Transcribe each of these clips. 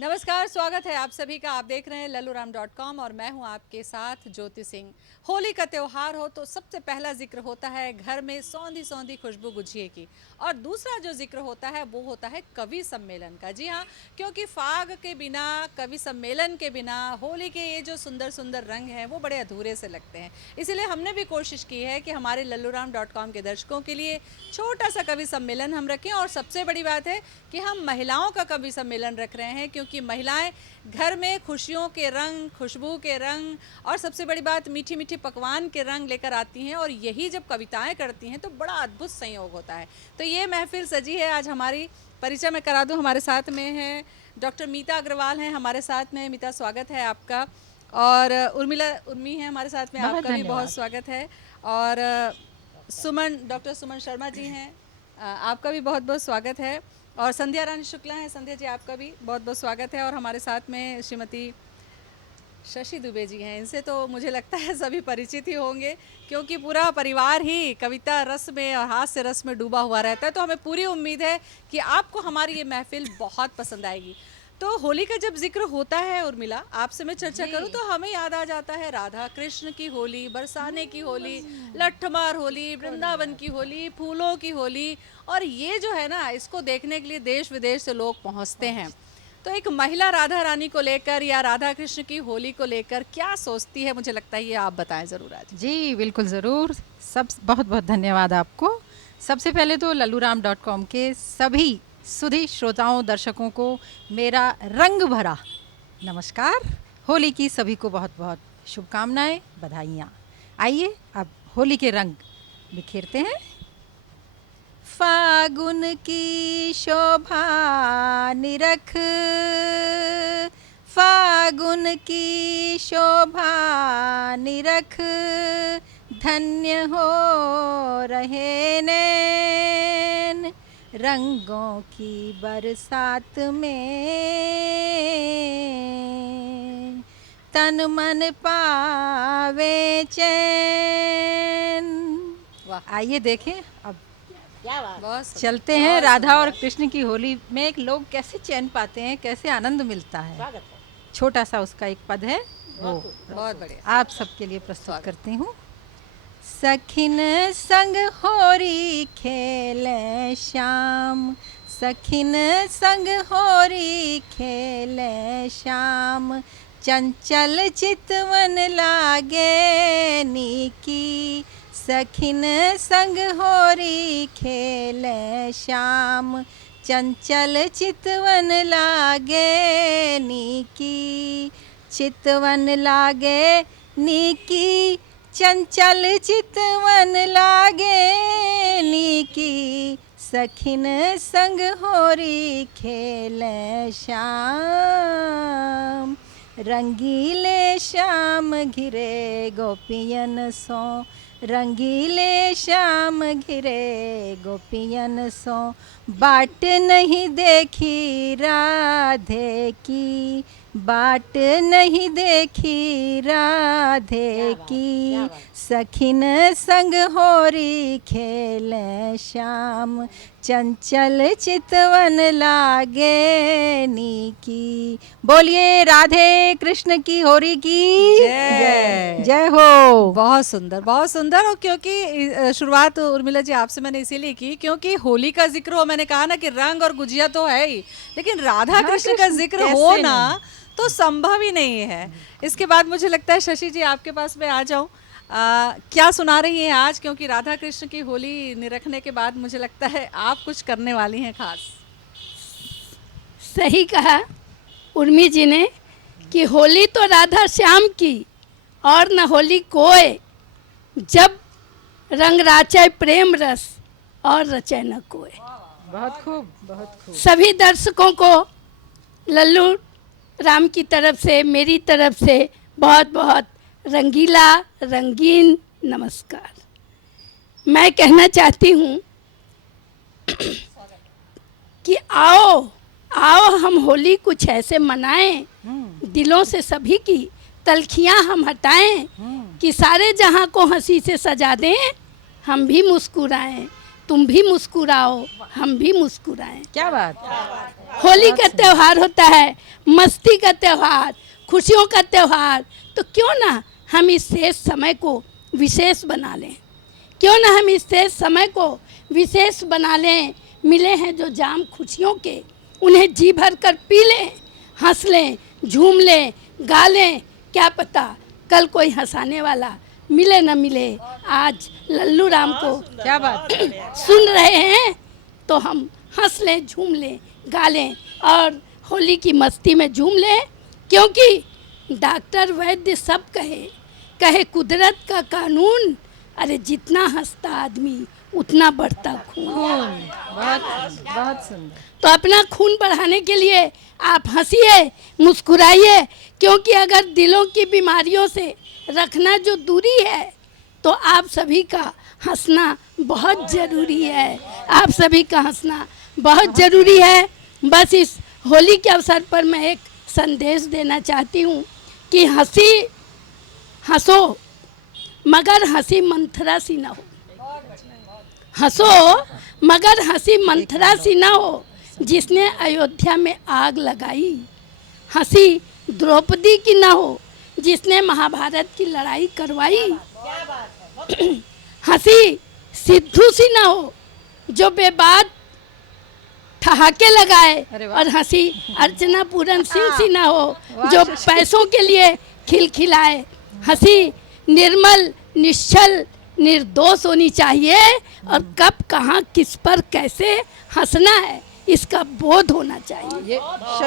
नमस्कार, स्वागत है आप सभी का। आप देख रहे हैं lalluram.com और मैं हूं आपके साथ ज्योति सिंह। होली का त्यौहार हो तो सबसे पहला जिक्र होता है घर में सौंधी सौंधी खुशबू गुजिए की, और दूसरा जो जिक्र होता है वो होता है कवि सम्मेलन का। जी हाँ, क्योंकि फाग के बिना, कवि सम्मेलन के बिना होली के ये जो सुंदर सुंदर रंग हैं वो बड़े अधूरे से लगते हैं। इसीलिए हमने भी कोशिश की है कि हमारे lalluram.com के दर्शकों के लिए छोटा सा कवि सम्मेलन हम रखें। और सबसे बड़ी बात है कि हम महिलाओं का कवि सम्मेलन रख रहे हैं, क्योंकि महिलाएं घर में खुशियों के रंग, खुशबू के रंग और सबसे बड़ी बात मीठी मीठी पकवान के रंग लेकर आती हैं, और यही जब कविताएं करती हैं तो बड़ा अद्भुत संयोग होता है। तो ये महफिल सजी है आज हमारी। परिचय मैं करा दूं, हमारे साथ में है डॉक्टर मीता अग्रवाल हैं हमारे साथ में। मीता, स्वागत है आपका। और उर्मी है हमारे साथ में, आपका भी बहुत स्वागत है। और डॉक्टर सुमन शर्मा जी हैं, आपका भी बहुत बहुत स्वागत है। और संध्या रानी शुक्ला हैं, संध्या जी आपका भी बहुत बहुत स्वागत है। और हमारे साथ में श्रीमती शशि दुबे जी हैं। इनसे तो मुझे लगता है सभी परिचित ही होंगे, क्योंकि पूरा परिवार ही कविता रस में और हास्य रस में डूबा हुआ रहता है। तो हमें पूरी उम्मीद है कि आपको हमारी ये महफिल बहुत पसंद आएगी। तो होली का जब जिक्र होता है उर्मिला, आपसे मैं चर्चा करूं तो हमें याद आ जाता है राधा कृष्ण की होली, बरसाने की होली, लठमार होली, वृंदावन की होली, फूलों की होली। और ये जो है ना, इसको देखने के लिए देश विदेश से लोग पहुंचते हैं। तो एक महिला राधा रानी को लेकर या राधा कृष्ण की होली को लेकर क्या सोचती है, मुझे लगता है ये आप बताएं ज़रूर आज। जी बिल्कुल ज़रूर। बहुत बहुत धन्यवाद आपको। सबसे पहले तो lalluram.com के सभी सुधी श्रोताओं, दर्शकों को मेरा रंग भरा नमस्कार। होली की सभी को बहुत बहुत शुभकामनाएं, बधाइयाँ। आइए अब होली के रंग बिखेरते हैं। फागुन की शोभा निरख, फागुन की शोभा निरख, धन्य हो रहे नैन रंगों की बरसात में, तन मन पावे चैन। वाह, आइए देखें अब क्या बात, चलते हैं राधा और कृष्ण की होली में एक लोग कैसे चैन पाते हैं, कैसे आनंद मिलता है। छोटा सा उसका एक पद है, वो बहुत बढ़िया आप सबके लिए प्रस्तुत करती हूँ। सखिन संग होरी खेले श्याम, सखिन संग होरी खेले श्याम, चंचल चितवन लागे नीकी, सखिन संग होरी खेले श्याम, चंचल चितवन लागे नीकी, चितवन लागे नीकी, चंचल चितवन लागे नीकी, सखिन संग होरी खेले श्याम, रंगीले श्याम घिरे गोपियन सो, रंगीले श्याम घिरे गोपियन सो, बाट नहीं देखी राधे की, बाट नहीं देखी राधे की, सखिन संग होरी खेले श्याम, चंचल चितवन लागे नीकी। बोलिए राधे कृष्ण की होरी की जय। जय हो। बहुत सुंदर, बहुत सुंदर। और क्योंकि शुरुआत उर्मिला जी आपसे मैंने इसीलिए की क्योंकि होली का जिक्र हो, मैंने कहा ना कि रंग और गुजिया तो है ही, लेकिन राधा कृष्ण का जिक्र हो ना तो संभव ही नहीं है। इसके बाद मुझे लगता है शशि जी आपके पास मैं आ जाऊं, क्या सुना रही हैं आज, क्योंकि राधा कृष्ण की होली निरखने के बाद मुझे लगता है आप कुछ करने वाली हैं खास। सही कहा उर्मी जी ने कि होली तो राधा श्याम की और न होली कोय, जब रंग राचे प्रेम रस और रचे न कोय। बहुत खूब, बहुत खूब। सभी दर्शकों को लल्लू राम की तरफ से, मेरी तरफ से बहुत बहुत रंगीला रंगीन नमस्कार। मैं कहना चाहती हूँ कि आओ आओ हम होली कुछ ऐसे मनाएं, दिलों से सभी की तलखियाँ हम हटाएं, कि सारे जहां को हंसी से सजा दें, हम भी मुस्कुराएं। तुम भी मुस्कुराओ, हम भी मुस्कुराएं। क्या बात। होली का त्यौहार होता है मस्ती का त्यौहार, खुशियों का त्यौहार। तो क्यों ना हम इस शेष समय को विशेष बना लें, क्यों ना हम इस शेष समय को विशेष बना लें। मिले हैं जो जाम खुशियों के, उन्हें जी भर कर पी लें, हंस लें, झूम लें, गा लें। क्या पता कल कोई हंसाने वाला मिले न मिले। आज लल्लू राम को क्या बात। सुन रहे हैं तो हम हंस लें, झूम लें, गा लें और होली की मस्ती में झूम लें। क्योंकि डॉक्टर वैद्य सब कहे कुदरत का कानून, अरे जितना हंसता आदमी उतना बढ़ता खून। बहुत सुंदर। तो अपना खून बढ़ाने के लिए आप हंसिए, मुस्कुराइए। क्योंकि अगर दिलों की बीमारियों से रखना जो दूरी है तो आप सभी का हंसना बहुत ज़रूरी है। आप सभी का हंसना बहुत ज़रूरी है। बस इस होली के अवसर पर मैं एक संदेश देना चाहती हूँ कि हंसो मगर हंसी मंथरा सी ना हो। हंसो मगर हंसी मंथरा सी ना हो। जिसने अयोध्या में आग लगाई, हंसी द्रौपदी की ना हो। जिसने महाभारत की लड़ाई करवाई, हंसी सिद्धू सी ना हो जो बेबाद ठहाके लगाए। और हंसी अर्चना पूरन सिंह सी ना हो जो पैसों के लिए खिलखिलाए। हंसी निर्मल, निश्चल, निर्दोष होनी चाहिए और कब कहाँ किस पर कैसे हंसना है इसका बोध होना चाहिए।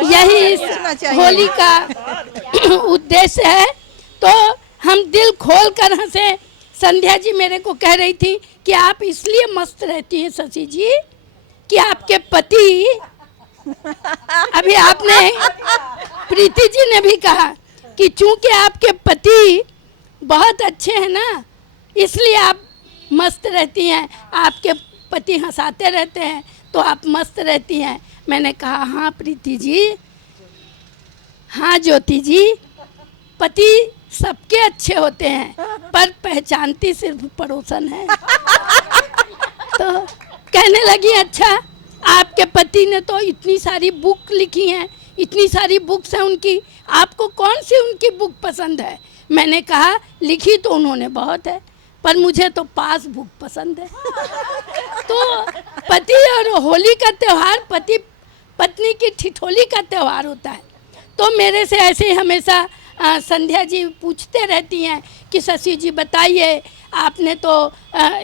यही इस होली का उद्देश्य है। तो हम दिल खोल कर हंसे। संध्या जी मेरे को कह रही थी कि आप इसलिए मस्त रहती हैं शशि जी कि आपके पति, अभी आपने प्रीति जी ने भी कहा कि चूंकि आपके पति बहुत अच्छे हैं ना, इसलिए आप मस्त रहती हैं। आपके पति हंसाते रहते हैं तो आप मस्त रहती हैं। मैंने कहा हाँ प्रीति जी, हाँ ज्योति जी, पति सबके अच्छे होते हैं पर पहचानती सिर्फ पड़ोसन है। तो कहने लगी अच्छा आपके पति ने तो इतनी सारी बुक लिखी हैं, इतनी सारी बुक्स हैं उनकी, आपको कौन सी उनकी बुक पसंद है? मैंने कहा लिखी तो उन्होंने बहुत है पर मुझे तो पास बुक पसंद है। तो पति और होली का त्यौहार पति पत्नी की ठिठोली का त्यौहार होता है। तो मेरे से ऐसे ही हमेशा संध्या जी पूछते रहती हैं कि शशि जी बताइए, आपने तो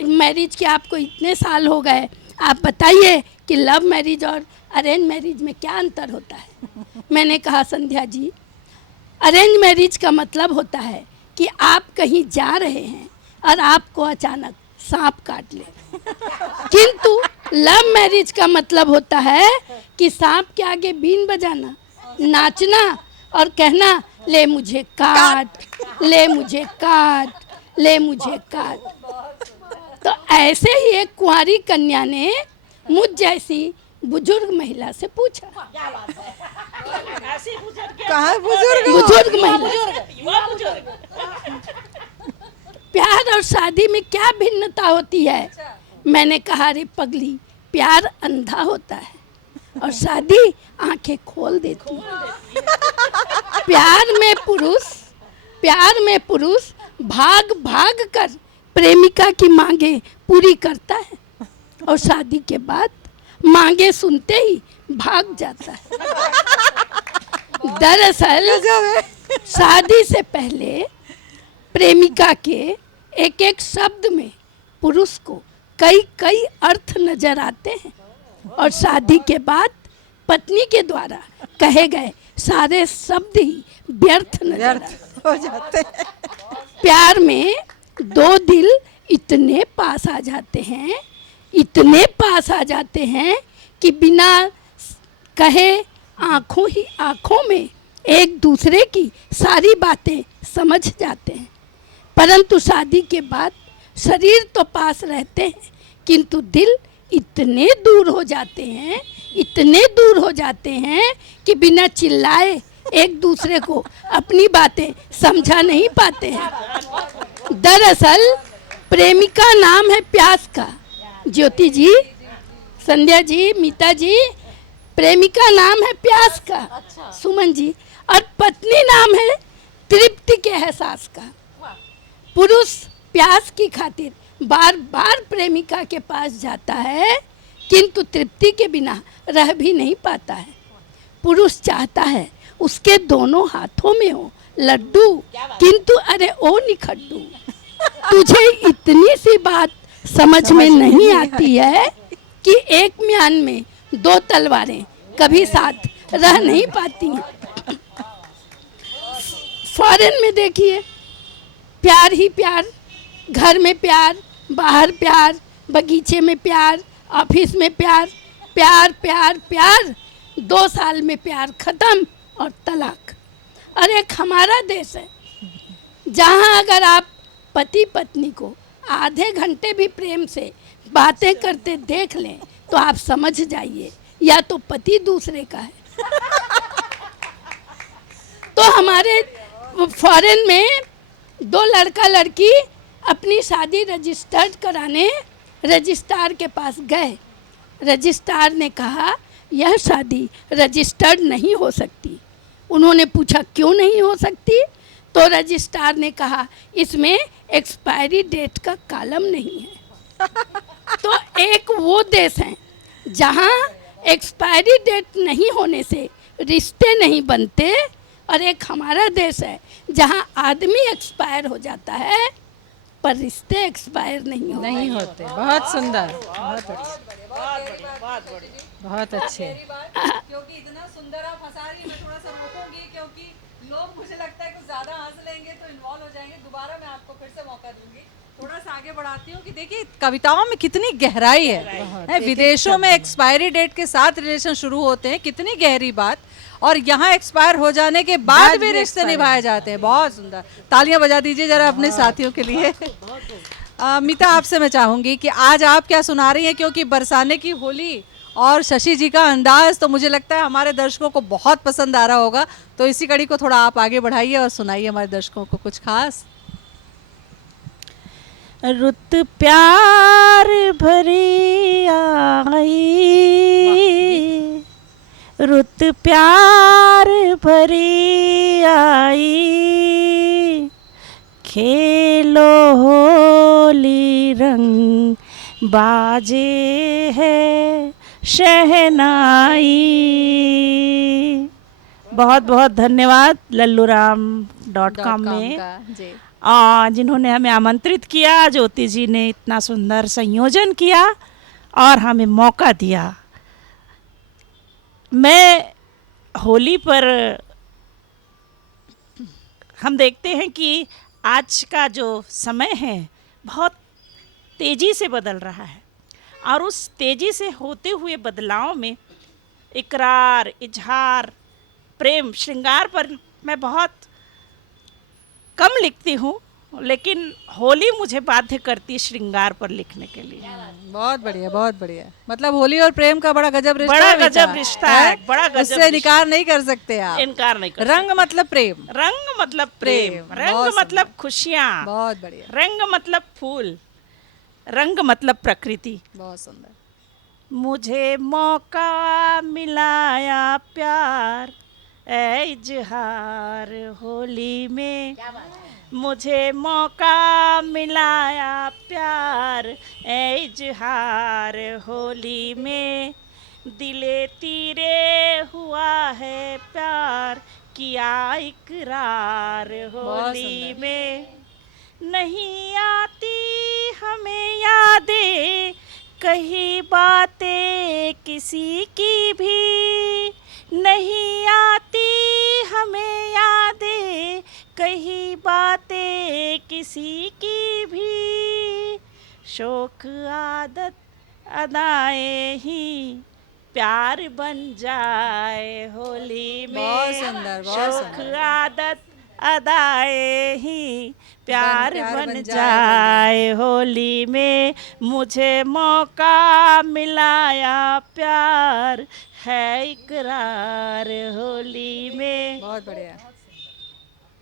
मैरिज के आपको इतने साल हो गए, आप बताइए कि लव मैरिज और अरेंज मैरिज में क्या अंतर होता है? मैंने कहा संध्या जी, अरेंज मैरिज का मतलब होता है कि आप कहीं जा रहे हैं और आपको अचानक सांप काट ले। किंतु लव मैरिज का मतलब होता है कि सांप के आगे बीन बजाना, नाचना और कहना ले मुझे काट, ले मुझे काट, ले मुझे काट। तो ऐसे ही एक कुंवारी कन्या ने मुझ जैसी बुजुर्ग महिला से पूछा। कहाँ बुजुर्ग? बुजुर्ग महिला, प्यार और शादी में क्या भिन्नता होती है? मैंने कहा रे पगली, प्यार अंधा होता है और शादी आंखें खोल देती है। प्यार में पुरुष भाग भाग कर प्रेमिका की मांगे पूरी करता है और शादी के बाद मांगे सुनते ही भाग जाता है। दरअसल शादी से पहले प्रेमिका के एक एक शब्द में पुरुष को कई कई अर्थ नजर आते हैं और शादी के बाद पत्नी के द्वारा कहे गए सारे शब्द ही व्यर्थ नजर हो जाते हैं। प्यार में दो दिल इतने पास आ जाते हैं, इतने पास आ जाते हैं कि बिना कहे आंखों ही आंखों में एक दूसरे की सारी बातें समझ जाते हैं। परंतु शादी के बाद शरीर तो पास रहते हैं किंतु दिल इतने दूर हो जाते हैं, इतने दूर हो जाते हैं कि बिना चिल्लाए एक दूसरे को अपनी बातें समझा नहीं पाते हैं। दरअसल प्रेमिका नाम है प्यास का, ज्योति जी, संध्या जी, मीता जी, प्रेमिका नाम है प्यास का, सुमन जी, और पत्नी नाम है तृप्ति के एहसास का। पुरुष प्यास की खातिर बार बार प्रेमिका के पास जाता है, किंतु तृप्ति के बिना रह भी नहीं पाता है। पुरुष चाहता है उसके दोनों हाथों में हो लड्डू, किंतु अरे ओ निखड्डू, तुझे इतनी सी बात समझ में नहीं आती है कि एक म्यान में दो तलवारें कभी साथ रह नहीं पाती हैं। फॉरेन में देखिए, प्यार ही प्यार, घर में प्यार, बाहर प्यार, बगीचे में प्यार, ऑफिस में प्यार, प्यार प्यार प्यार, 2 साल में प्यार खत्म और तलाक। और एक हमारा देश है जहाँ अगर आप पति पत्नी को आधे घंटे भी प्रेम से बातें करते देख लें तो आप समझ जाइए या तो पति दूसरे का है। तो हमारे फॉरेन में 2 लड़का लड़की अपनी शादी रजिस्टर्ड कराने रजिस्ट्रार के पास गए। रजिस्ट्रार ने कहा यह शादी रजिस्टर्ड नहीं हो सकती। उन्होंने पूछा क्यों नहीं हो सकती, तो रजिस्ट्रार ने कहा इसमें एक्सपायरी डेट का कॉलम नहीं है। तो एक वो देश है जहाँ एक्सपायरी डेट नहीं होने से रिश्ते नहीं बनते, और एक हमारा देश है जहाँ आदमी एक्सपायर हो जाता है पर रिश्ते एक्सपायर नहीं होते। बहुत सुंदर, बहुत अच्छे, बहुत अच्छे। क्योंकि इतना सुंदर आप हंसा रही हैं, मैं थोड़ा सा रोकूंगी क्योंकि लोग मुझे लगता है कुछ ज्यादा हंस लेंगे तो इन्वॉल्व हो जाएंगे। दोबारा मैं आपको फिर से मौका दूंगी, थोड़ा सा आगे बढ़ाती हूँ कि देखिए कविताओं में कितनी गहराई है। विदेशों में एक्सपायरी डेट के साथ रिलेशन शुरू होते हैं, कितनी गहरी बात, और यहाँ एक्सपायर हो जाने के बाद भी रिश्ते निभाए जाते हैं। बहुत सुंदर, तालियां बजा दीजिए जरा अपने साथियों के लिए। मीता, आपसे मैं चाहूंगी कि आज आप क्या सुना रही हैं, क्योंकि बरसाने की होली और शशि जी का अंदाज तो मुझे लगता है हमारे दर्शकों को बहुत पसंद आ रहा होगा। तो इसी कड़ी को थोड़ा आप आगे बढ़ाइए और सुनाइए हमारे दर्शकों को कुछ खास। रुत प्यार भरी आई, रुत प्यार भरी आई, खेलो होली रंग बाजे है शहनाई। बहुत बहुत धन्यवाद लल्लूराम.com में जिन्होंने हमें आमंत्रित किया। ज्योति जी ने इतना सुंदर संयोजन किया और हमें मौका दिया। मैं होली पर हम देखते हैं कि आज का जो समय है बहुत तेज़ी से बदल रहा है, और उस तेज़ी से होते हुए बदलाव में इकरार, इजहार, प्रेम, श्रृंगार पर मैं बहुत कम लिखती हूँ, लेकिन होली मुझे बाध्य करती है श्रृंगार पर लिखने के लिए। बहुत बढ़िया, बहुत बढ़िया। मतलब होली और प्रेम का बड़ा गजब रिश्ता, बड़ा गजब रिश्ता है, बड़ा गजब, उससे इनकार नहीं कर सकते आप, इनकार नहीं कर रंग मतलब प्रेम, रंग मतलब प्रेम, रंग मतलब खुशियाँ, बहुत बढ़िया, रंग मतलब फूल, रंग मतलब प्रकृति। बहुत सुंदर। मुझे मौका मिलाया प्यार ऐ इजहार होली में, मुझे मौका मिलाया प्यार ऐ इजहार होली में, दिले तीरे हुआ है प्यार किया इकरार होली में। नहीं आती हमें यादें कही बातें किसी की भी, नहीं आती हमें यादें कही बातें किसी की भी, शौक आदत अदाएं ही प्यार बन जाए होली में। बहुत सुंदर, बहुत शौक सुंदर। आदत अदाएं ही प्यार बन जाए होली में, मुझे मौका मिलाया प्यार है इकरार होली में। बहुत बढ़िया।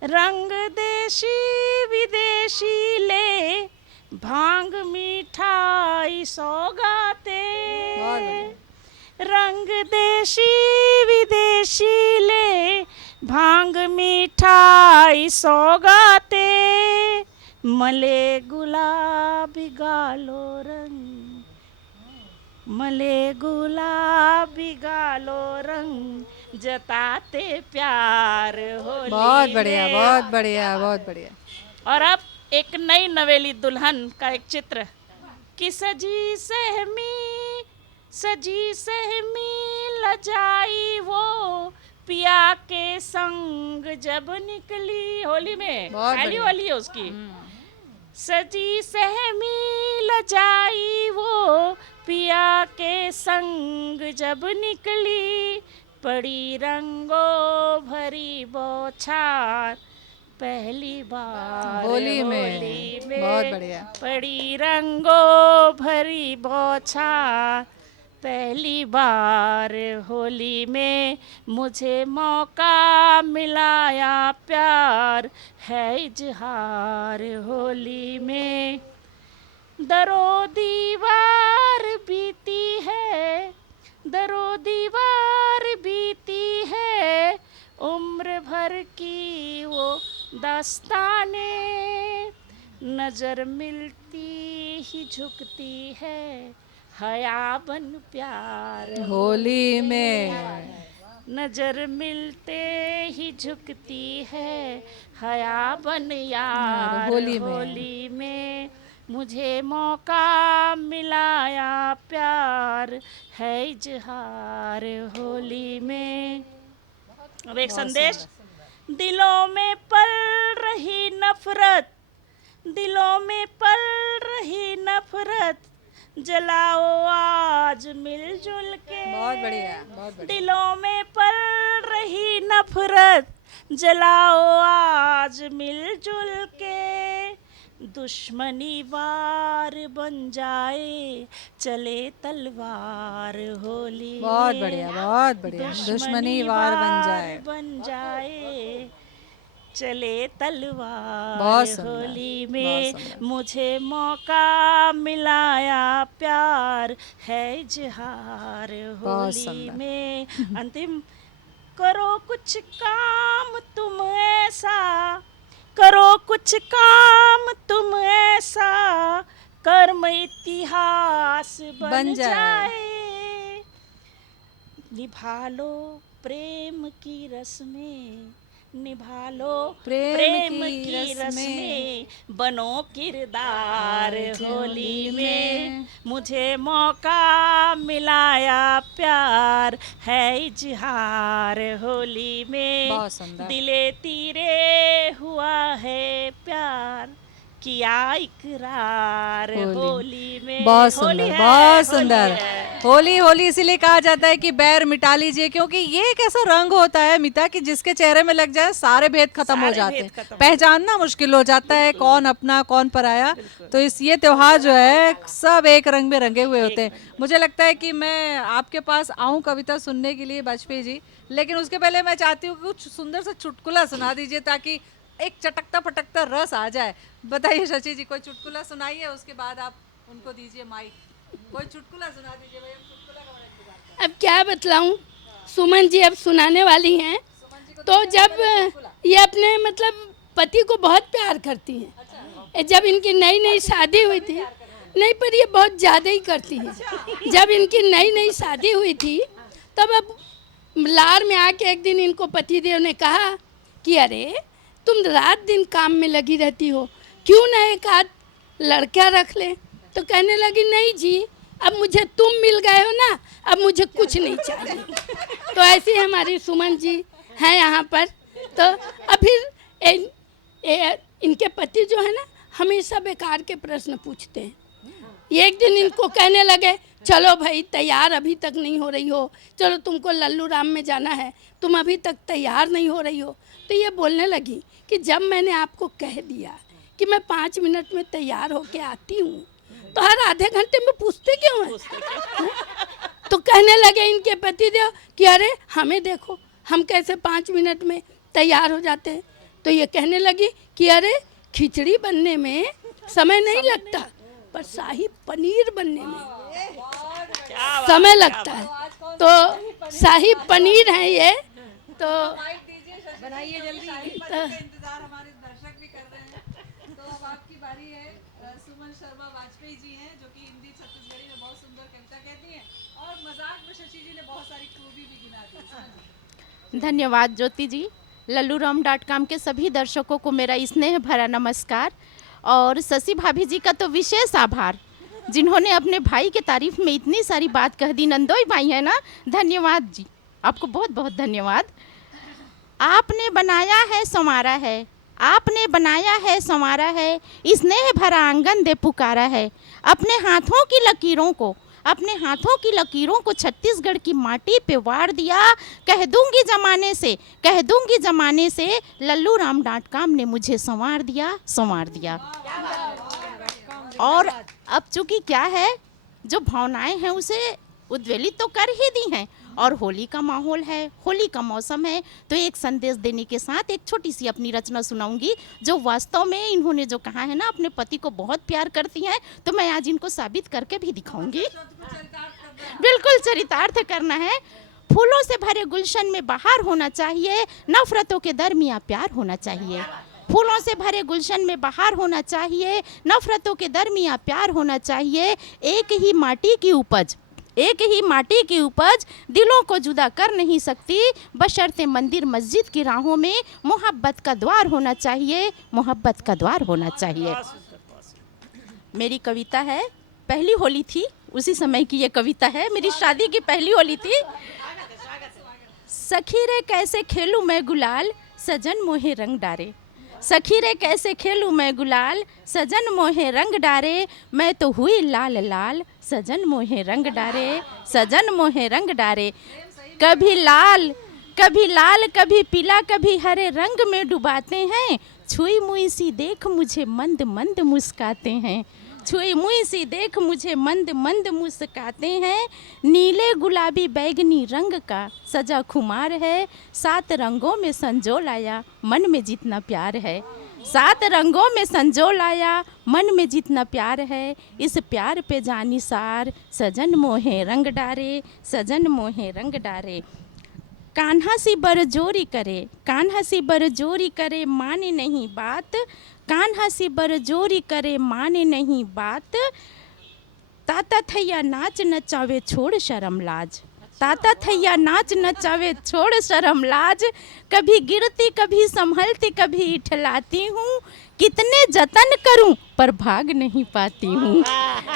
रंग देशी विदेशी ले भांग मिठाई सौगाते, बहुत बढ़िया। रंग देशी विदेशी ले, भांग मिठाई सौगाते, मले गुलाबी गालो रंग, मले गुलाबी गालो रंग, जताते प्यार होली बहुत बढ़िया, में। बहुत बढ़िया, बहुत बढ़िया। और अब एक नई नवेली दुल्हन का एक चित्र कि सजी सहमी लजाई वो, पिया के संग जब निकली होली में। बहुत पहली बढ़िया। होली है उसकी। सजी सहमी लजाई वो, पिया के संग जब निकली, पड़ी रंगों भरी बौछार, पहली बार होली में। होली में बहुत बढ़िया। पड़ी रंगों भरी बौछार, पहली बार होली में मुझे मौका मिलाया प्यार है इजहार होली में। दरो दीवार बीती है, दरो दीवार बीती है, उम्र भर की वो दास्ताने, नजर मिलती ही झुकती है, हया बन प्यार होली में। नजर मिलते ही झुकती है, हया बन यार होली में। होली में मुझे मौका मिलाया प्यार है इजहार होली में। अब एक संदेश, दिलों में पल रही नफरत, दिलों में पल रही नफरत, जलाओ आज मिलजुल के। बहुत बढ़िया, बहुत बढ़िया। दिलों में पल रही नफरत, जलाओ आज मिलजुल के, दुश्मनी वार बन जाए, चले तलवार होली बहुत में। बढ़िया, बहुत बढ़िया। दुश्मनी वार बन जाए, चले तलवार बहुत सुंदर, होली बहुत में सुंदर। मुझे मौका मिलाया प्यार है इजहार बहुत होली सुंदर। में। अंतिम, करो कुछ काम तुम ऐसा, करो कुछ काम तुम ऐसा, कर्म इतिहास बन बन जाए। जाए, निभा लो प्रेम की रस्में, निभा लो प्रेम की की रस्में, रस्में, बनो किरदार आज होली होली में में। मुझे मौका मिलाया प्यार है इजहार होली में। बहुत सुंदर। दिले तीरे हुआ है प्यार, किया इकरार होली में। बहुत होली सुंदर, है, बहुत होली सुंदर। है। होली होली इसीलिए कहा जाता है कि बैर मिटा लीजिए, क्योंकि ये एक ऐसा रंग होता है मिता कि जिसके चेहरे में लग जाए सारे भेद खत्म हो सारे जाते भेद हैं, खत्म हो पहचानना मुश्किल हो जाता है कौन अपना कौन पराया। तो इस ये त्योहार जो है सब एक रंग में रंगे हुए होते हैं। मुझे लगता है कि मैं आपके पास आऊं कविता सुनने के लिए वाजपेयी जी, लेकिन उसके पहले मैं चाहती हूँ कि कुछ सुंदर सा चुटकुला सुना दीजिए ताकि एक चटकता पटकता रस आ जाए। बताइए शशि जी, कोई चुटकुला सुनाइए, उसके बाद आप उनको दीजिए माइक। कोई चुटकुला सुना दीजिए भाई, हम चुटकुला का बड़ा इंतजार कर अब क्या बतलाऊं, सुमन जी अब सुनाने वाली हैं। तो जब ये अपने मतलब पति को बहुत प्यार करती हैं, जब इनकी नई नई शादी हुई थी, नहीं पर ये बहुत ज़्यादा ही करती हैं। जब इनकी नई नई शादी हुई थी तब अब लार में आके एक दिन इनको पतिदेव ने कहा कि अरे तुम रात दिन काम में लगी रहती हो, क्यों ना एक आध लड़का रख ले। तो कहने लगी नहीं जी, अब मुझे तुम मिल गए हो ना, अब मुझे कुछ नहीं चाहिए। तो ऐसी हमारी सुमन जी हैं यहाँ पर। तो अब फिर इनके पति जो है ना हमेशा बेकार के प्रश्न पूछते हैं। एक दिन इनको कहने लगे चलो भाई तैयार अभी तक नहीं हो रही हो, चलो तुमको लल्लू राम में जाना है, तुम अभी तक तैयार नहीं हो रही हो। तो ये बोलने लगी कि जब मैंने आपको कह दिया कि मैं 5 मिनट में तैयार होके आती हूँ, तो हर आधे घंटे में पूछते क्यों हैं? तो कहने लगे इनके पतिदेव कि अरे हमें देखो, हम कैसे 5 मिनट में तैयार हो जाते हैं। तो ये कहने लगी कि अरे खिचड़ी बनने में समय नहीं लगता, पर शाही पनीर बनने में समय लगता है। तो शाही पनीर है ये, तो बनाइए जल्दी, इंतजार हमारे दर्शक भी कर रहे हैं। तो अब आपकी बारी है। सुमन शर्मा वाजपेयी जी हैं, जो कि हिंदी छत्तीसगढ़ी में बहुत सुंदर कविता कहती हैं, और मजाक में शशि जी ने बहुत सारी खूबी भी गिना दी। धन्यवाद ज्योति जी। लल्लूराम.com के सभी दर्शकों को मेरा स्नेह भरा नमस्कार, और शशि भाभी जी का तो विशेष आभार, जिन्होंने अपने भाई के तारीफ में इतनी सारी बात कह दी। नंदोई भाई है ना, धन्यवाद जी, आपको बहुत बहुत धन्यवाद। आपने बनाया है संवारा है, आपने बनाया है संवारा है, स्नेह भरा आंगन दे पुकारा है। अपने हाथों की लकीरों को, अपने हाथों की लकीरों को छत्तीसगढ़ की माटी पे वार दिया। कह दूंगी जमाने से, कह दूंगी जमाने से, लल्लूराम.com ने मुझे संवार दिया, संवार दिया। और अब चूंकि क्या है, जो भावनाएं हैं उसे उद्वेलित तो कर ही दी हैं, और होली का माहौल है, होली का मौसम है, तो एक संदेश देने के साथ एक छोटी सी अपनी रचना सुनाऊंगी, जो वास्तव में इन्होंने जो कहा है ना, अपने पति को बहुत प्यार करती हैं, तो मैं आज इनको साबित करके भी दिखाऊंगी। बिल्कुल चरितार्थ करना है। फूलों से भरे गुलशन में बहार होना चाहिए, नफरतों के दरमियाँ प्यार होना चाहिए। फूलों से भरे गुलशन में बहार होना चाहिए, नफरतों के दरमियाँ प्यार होना चाहिए। एक ही माटी की उपज, एक ही माटी की उपज दिलों को जुदा कर नहीं सकती, बशर्ते मंदिर मस्जिद की राहों में मोहब्बत का द्वार होना चाहिए, मोहब्बत का द्वार होना चाहिए। मेरी कविता है, पहली होली थी, उसी समय की ये कविता है, मेरी शादी की पहली होली थी। सखी रे कैसे खेलूं मैं गुलाल, सजन मोहे रंग डारे। सखी रे कैसे खेलूं मैं गुलाल, सजन मोहे रंग डारे। मैं तो हुई लाल लाल, सजन मोहे रंग डारे, सजन मोहे रंग डारे। कभी लाल, कभी लाल, कभी पीला, कभी हरे रंग में डुबाते हैं। छुई मुई सी देख मुझे मंद मंद मुस्काते हैं, छुई मुई सी देख मुझे मंद मंद मुस्काते हैं। नीले गुलाबी बैगनी रंग का सजा खुमार है, 7 रंगों में संजो लाया मन में जितना प्यार है। 7 रंगों में संजो लाया मन में जितना प्यार है। इस प्यार पे जानिसार, सजन मोहे रंग डारे, सजन मोहे रंग डारे। कान्हा सी बरजोरी करे, कान्हा सी बरजोरी करे, माने नहीं बात। कान्हा सी बरजोरी करे, माने नहीं बात। ताता थैया नाच नचावे छोड़ शर्म लाज, ताता थैया नाच नचावे छोड़ शर्म लाज। कभी गिरती कभी संभलती कभी इठलाती हूँ, कितने जतन करूं पर भाग नहीं पाती हूँ,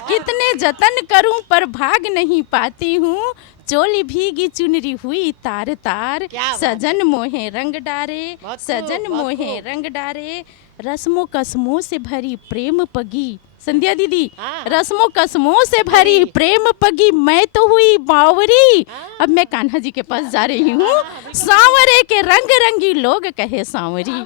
कितने जतन करूं पर भाग नहीं पाती हूँ। चोली भीगी चुनरी हुई तार तार, सजन मोहे रंग डारे, सजन मोहे रंग डारे। रस्मों कस्मों से भरी प्रेम पगी, संध्या दीदी, रस्मों कस्मों से भरी प्रेम पगी, मैं तो हुई बावरी। अब मैं कान्हा जी के पास जा रही हूँ। सांवरे के रंग रंगी लोग कहे सांवरी,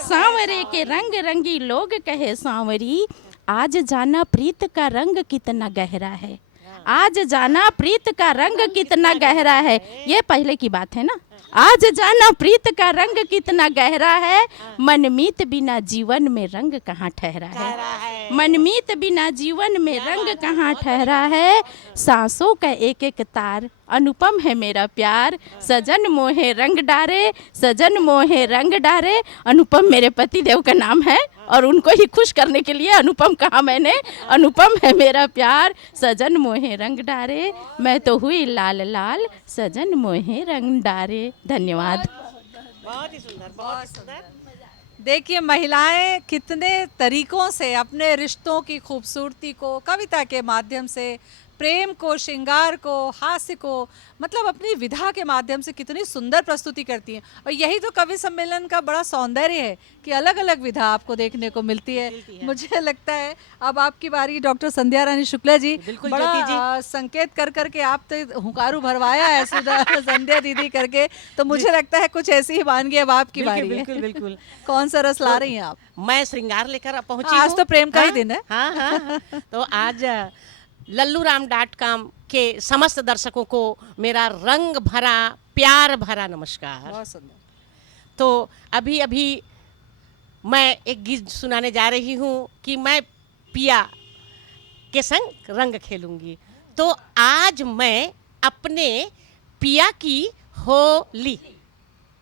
सांवरे के रंग रंगी लोग कहे सांवरी। आज जाना प्रीत का रंग कितना गहरा है, आज जाना प्रीत का रंग कितना गहरा है। ये पहले की बात है ना। आज जाना प्रीत का रंग कितना गहरा है, मनमीत बिना जीवन में रंग कहाँ ठहरा है, मनमीत बिना जीवन में रंग कहाँ ठहरा है। सांसों का एक एक तार अनुपम है मेरा प्यार, सजन मोहे रंग डारे, सजन मोहे रंग डारे। अनुपम मेरे पति देव का नाम है, और उनको ही खुश करने के लिए अनुपम कहा मैंने। अनुपम है मेरा प्यार, सजन मोहे रंग डारे। मैं तो हुई लाल लाल, सजन मोहे रंग डारे। धन्यवाद। बहुत ही सुंदर, बहुत सुंदर। देखिए महिलाएं कितने तरीकों से अपने रिश्तों की खूबसूरती को कविता के माध्यम से, प्रेम को, श्रृंगार को, हास्य को, मतलब अपनी विधा के माध्यम से कितनी सुंदर प्रस्तुति करती हैं। और यही तो कवि सम्मेलन का बड़ा सौंदर्य है कि अलग अलग विधा आपको देखने को मिलती है। मुझे लगता है अब आपकी बारी डॉक्टर संध्या रानी शुक्ला जी। बड़ा संकेत कर करके आप तो हुंकारू भरवाया है संध्या दीदी करके, तो मुझे लगता है कुछ ऐसी ही वानगी अब आपकी बारी है। बिल्कुल बिल्कुल। कौन सा रस ला रही हैं आप? मैं श्रृंगार लेकर पहुंची आज हूं। तो प्रेम का ही हाँ, दिन है। हाँ हाँ। तो आज लल्लूराम.com के समस्त दर्शकों को मेरा रंग भरा प्यार भरा नमस्कार। बहुत सुंदर। तो अभी अभी मैं एक गीत सुनाने जा रही हूँ कि मैं पिया के संग रंग खेलूंगी। तो आज मैं अपने पिया की होली,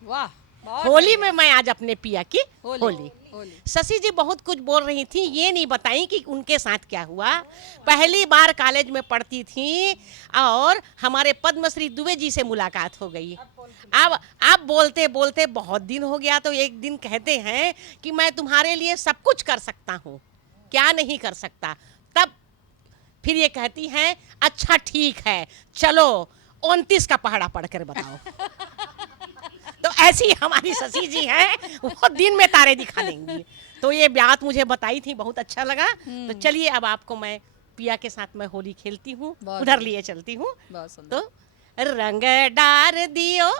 वाह, बहुत होली बढ़िया। में मैं आज अपने पिया की होली। शशि जी बहुत कुछ बोल रही थी, ये नहीं बताई कि उनके साथ क्या हुआ। पहली बार कॉलेज में पढ़ती थी और हमारे पद्मश्री दुबे जी से मुलाकात हो गई। अब बोलते बोलते बहुत दिन हो गया, तो एक दिन कहते हैं कि मैं तुम्हारे लिए सब कुछ कर सकता हूँ, क्या नहीं कर सकता। तब फिर ये कहती हैं अच्छा ठीक है, चलो 29 का पहाड़ा पढ़ कर बताओ। तो ऐसी हमारी शशि जी हैं, वो दिन में तारे दिखा देंगी। तो ये बात मुझे बताई थी, बहुत अच्छा लगा। तो चलिए अब आपको मैं पिया के साथ मैं होली खेलती हूँ, बहुत उधर बढ़िया। लिए चलती हूँ। बहुत सुंदर। तो रंग डार दियो,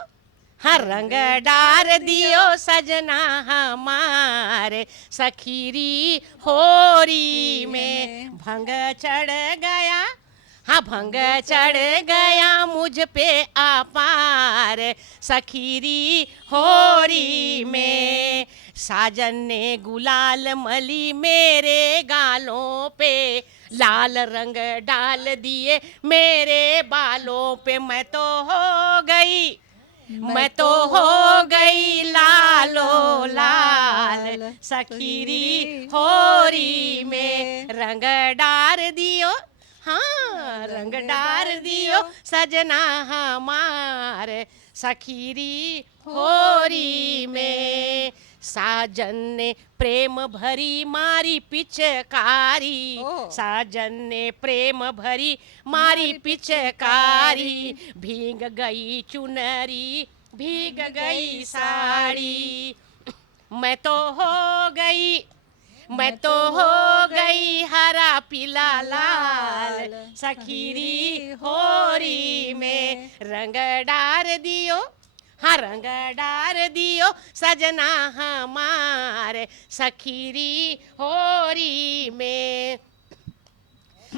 हाँ रंग डार दियो सजना हमारे, सखीरी होरी में भंग चढ़ गया, हाँ भंग चढ़ गया मुझ पे अपार, सखीरी होरी में। साजन ने गुलाल मली मेरे गालों पे, लाल रंग डाल दिए मेरे बालों पे। मैं तो हो गई, मैं तो हो गई लालो लाल, सखीरी होरी में रंग डार दियो, हाँ रंग डार दियो सजना हमारे, सखीरी होरी में। साजन ने प्रेम भरी मारी पिचकारी, ओह। साजन ने प्रेम भरी मारी पिचकारी, भीग गई चुनरी भीग गई साड़ी। मैं तो हो गई, मैं तो हो गई हरा पीला लाल, सखीरी होरी में रंग डार दियो, हाँ रंग डार दियो सजना हमारे, सखीरी होरी में।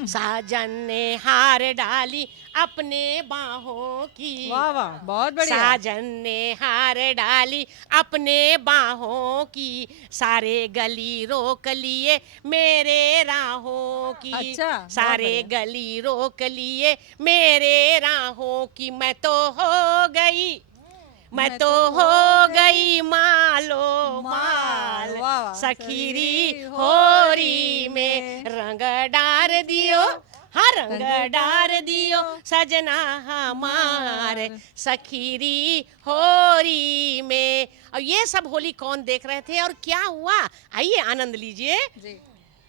साजन ने हार डाली अपने बाहों की, वाह वाह, बहुत बढ़िया। साजन ने हार डाली अपने बाहों की, सारे गली रोक लिए मेरे राहों की, अच्छा, बहुत सारे बढ़िया। गली रोक लिए मेरे राहों की। मैं तो हो गई, मैं तो हो गई मालो माल, वाह, वाह। सखीरी होरी में रंग डार दियो, हाँ रंग डार दियो सजना हमारे, सखीरी होरी में। और ये सब होली कौन देख रहे थे और क्या हुआ, आइए आनंद लीजिए। जी।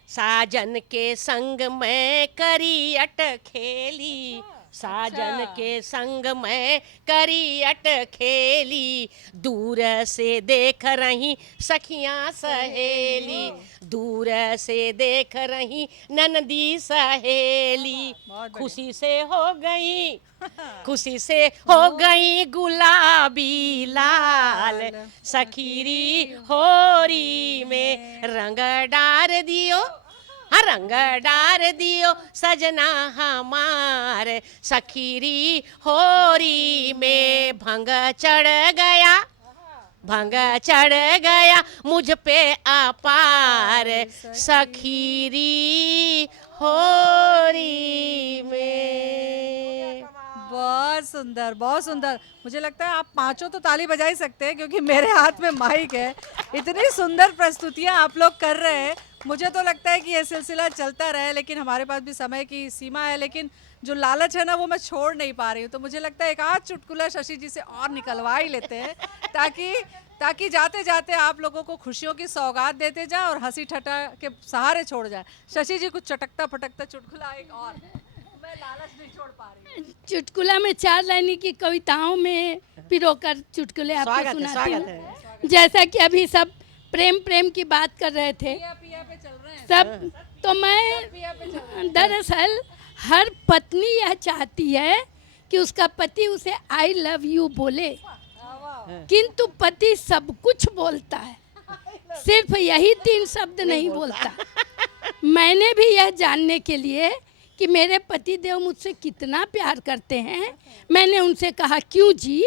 साजन के संग में करियट खेली, साजन के संग में करियट खेली, दूर से देख रही सखियां सहेली, दूर से देख रही ननदी सहेली। खुशी से हो गई, खुशी से हो गई गुलाबी लाल, सखीरी होरी में रंग डार दियो, हाँ रंग डार दियो सजना हमारे, सखीरी होरी में भंग चढ़ गया, भंग चढ़ गया मुझ पे अपार, सखीरी होरी में। बहुत सुंदर, बहुत सुंदर। मुझे लगता है आप पांचों तो ताली बजा ही सकते हैं, क्योंकि मेरे हाथ में माइक है। इतनी सुंदर प्रस्तुतियां आप लोग कर रहे हैं, मुझे तो लगता है कि ये सिलसिला चलता रहे, लेकिन हमारे पास भी समय की सीमा है। लेकिन जो लालच है ना, वो मैं छोड़ नहीं पा रही हूँ। तो मुझे लगता है एक आध चुटकुला शशि जी से और निकलवा ही लेते हैं, ताकि जाते जाते आप लोगों को खुशियों की सौगात देते जाए और हंसी ठट्ठा के सहारे छोड़ जाए। शशि जी कुछ चटकता फटकता चुटकुला एक और, मैं लालच नहीं छोड़ पा रही। चुटकुला में 4 लाइनी की कविताओं में पिरोकर चुटकुले आपको स्वागत है, सुनाती स्वागत हूँ। जैसा कि अभी सब प्रेम प्रेम की बात कर रहे थे पिया पिया पे चल रहे हैं, सब, तो मैं पिया पे चल रहे हैं। दरअसल हर पत्नी यह चाहती है कि उसका पति उसे आई लव यू बोले, किंतु पति सब कुछ बोलता है, सिर्फ यही 3 शब्द नहीं बोलता। मैंने भी यह जानने के लिए कि मेरे पति देव मुझसे कितना प्यार करते हैं, मैंने उनसे कहा क्यों जी,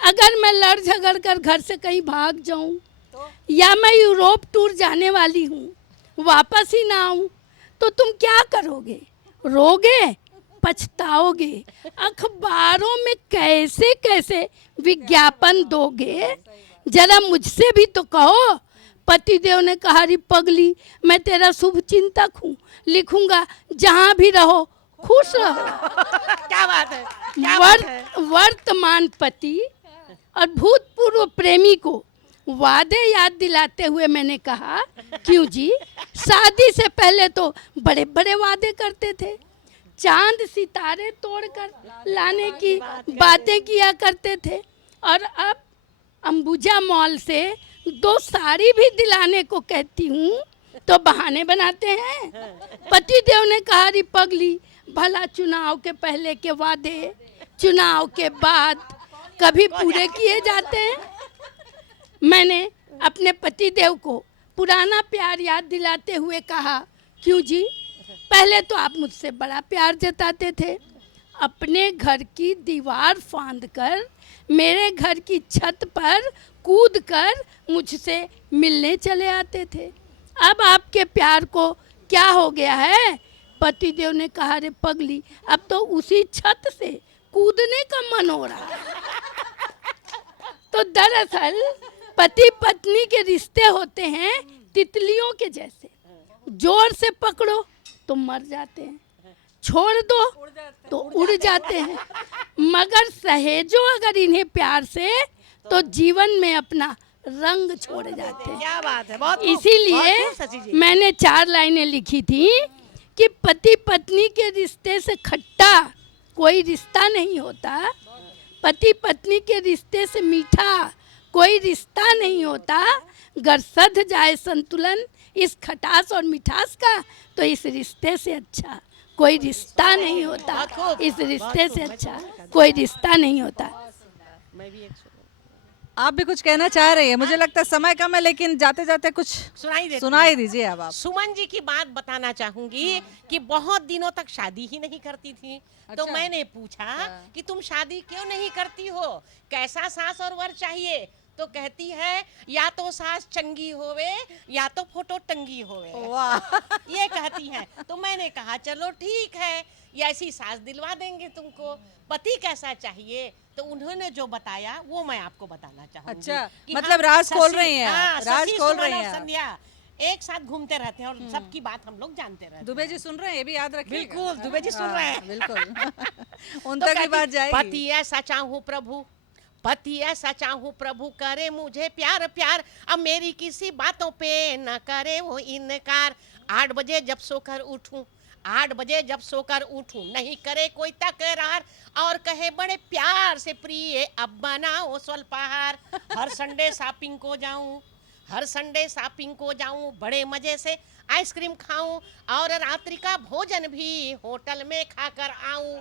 अगर मैं लड़ झगड़ कर घर से कहीं भाग जाऊं या मैं यूरोप टूर जाने वाली हूँ, वापस ही ना आऊँ, तो तुम क्या करोगे? रोगे, पछताओगे। अखबारों में कैसे कैसे विज्ञापन दोगे? जरा मुझसे भी तो कहो। पतिदेव ने कहा, री पगली, मैं तेरा शुभ चिंतक हूँ, लिखूंगा जहाँ भी रहो खुश रहो। क्या बात है, क्या बात है। वर्तमान पति और भूतपूर्व प्रेमी को वादे याद दिलाते हुए मैंने कहा, क्यों जी, शादी से पहले तो बड़े बड़े वादे करते थे, चांद सितारे तोड़कर लाने की बातें किया करते थे, और अब अंबुजा मॉल से 2 साड़ी भी दिलाने को कहती हूँ तो बहाने बनाते हैं। पतिदेव ने कहा, री पगली, भला चुनाव के पहले के वादे चुनाव के बाद कभी पूरे किए जाते हैं? मैंने अपने पतिदेव को पुराना प्यार याद दिलाते हुए कहा, क्यों जी, पहले तो आप मुझसे बड़ा प्यार जताते थे, अपने घर की दीवार फांदकर मेरे घर की छत पर कूदकर मुझसे मिलने चले आते थे। अब आपके प्यार को क्या हो गया है? पतिदेव ने कहा, रे पगली, अब तो उसी छत से कूदने का मन हो रहा है। तो दरअसल पति पत्नी के रिश्ते होते हैं तितलियों के जैसे, जोर से पकड़ो तो मर जाते हैं, छोड़ दो तो उड़ जाते हैं, मगर सहेजो अगर इन्हें प्यार से तो जीवन में अपना रंग छोड़ जाते हैं। क्या बात है, बहुत इसीलिए शशि जी। मैंने 4 लाइनें लिखी थी कि पति पत्नी के रिश्ते से खट्टा कोई रिश्ता नहीं होता, पति पत्नी के रिश्ते से मीठा कोई रिश्ता नहीं होता। अगर सध जाए संतुलन इस खटास और मिठास का तो इस रिश्ते से अच्छा कोई रिश्ता नहीं होता, इस रिश्ते से अच्छा कोई रिश्ता नहीं होता। मैं भी एक आप भी कुछ कहना चाह रही है? मुझे लगता है समय कम है, लेकिन जाते जाते कुछ सुनाई दीजिए अब आप। सुमन जी की बात बताना चाहूंगी कि बहुत दिनों तक शादी ही नहीं करती थी। तो अच्छा। मैंने पूछा कि तुम शादी क्यों नहीं करती हो, कैसा सास और वर चाहिए? तो कहती है, या तो सास चंगी होवे या तो फोटो टंगी होवे। वाह। ये कहती हैं। तो मैंने कहा चलो ठीक है, ये ऐसी सास दिलवा देंगे तुमको। पति कैसा चाहिए? तो उन्होंने जो बताया वो मैं आपको बताना चाहूंगी। अच्छा, कि मतलब हम राज खोल शशि- रही हैं आप, हाँ, राज शशि, खोल सुमन रही और हैं आप। संध्या एक साथ घूमते रहते हैं और सबकी बात हम लोग जानते रहते हैं। दुबे जी सुन रहे हैं, ये भी याद रखिए। बिल्कुल, दुबे जी सुन रहे हैं। बिल्कुल। उन तो तक भी कहती, बात जाएगी। पति ऐसा चाहूं प्रभु, पति ऐसा चाहूं प्रभु, करे मुझे प्यार प्यार, अब मेरी किसी बातों पे न करे वो इनकार। 8 बजे जब सोकर उठूं, 8 बजे जब सोकर उठूं, नहीं करे कोई तकरार, और कहे बड़े प्यार से प्रिय अब बनाओ स्वल्पाहार। हर संडे शॉपिंग को जाऊं, हर संडे शॉपिंग को जाऊं, बड़े मजे से आइसक्रीम खाऊं, और रात्रि का भोजन भी होटल में खाकर आऊं।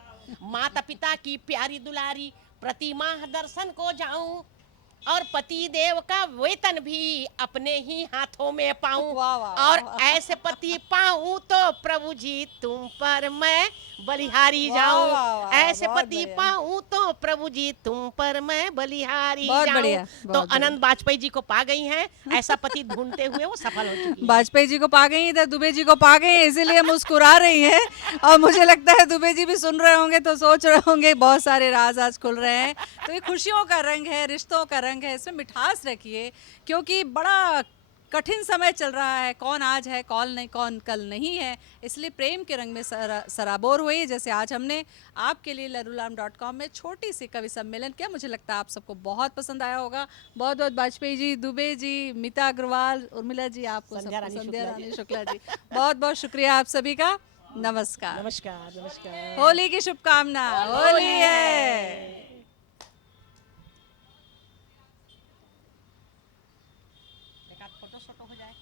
माता पिता की प्यारी दुलारी प्रति माह दर्शन को जाऊं, और पति देव का वेतन भी अपने ही हाथों में पाऊं। वाह, वाह, और वाह। ऐसे पति पाऊं तो प्रभु जी तुम पर मैं बलिहारी वाह, जाऊं। वाह, वाह, ऐसे बहुत पति बढ़िया। पाऊं तो प्रभु जी तुम पर मैं बलिहारी बहुत जाऊं। बढ़िया, तो बहुत बढ़िया। अनंत वाजपेयी जी को पा गई हैं, ऐसा पति ढूंढते हुए वो सफल हो चुकी हैं। वाजपेयी जी को पा गई, इधर दुबे जी को पा गई, इसीलिए मुस्कुरा रही हैं। और मुझे लगता है दुबे जी भी सुन रहे होंगे तो सोच रहे होंगे बहुत सारे राज आज खुल रहे हैं। तो ये खुशियों का रंग है, रिश्तों का रंग है, इसमें मिठास रखिए, क्योंकि बड़ा कठिन समय चल रहा है। कौन आज है, कौन नहीं, कौन कल नहीं है, इसलिए प्रेम के रंग में सराबोर हुई। जैसे आज हमने आपके लिए lalulam.com में छोटी सी कवि सम्मेलन किया। मुझे लगता है आप सबको बहुत पसंद आया होगा। बहुत बहुत वाजपेयी जी, दुबे जी, मीता अग्रवाल, उर्मिला जी, आपको संध्या सबको, रानी संध्या शुक्ला जी। रानी शुक्ला जी, बहुत बहुत शुक्रिया आप सभी का। नमस्कार। नमस्कार, नमस्कार। होली की शुभकामना। होली है। एक आध फोटो शोटो हो जाए।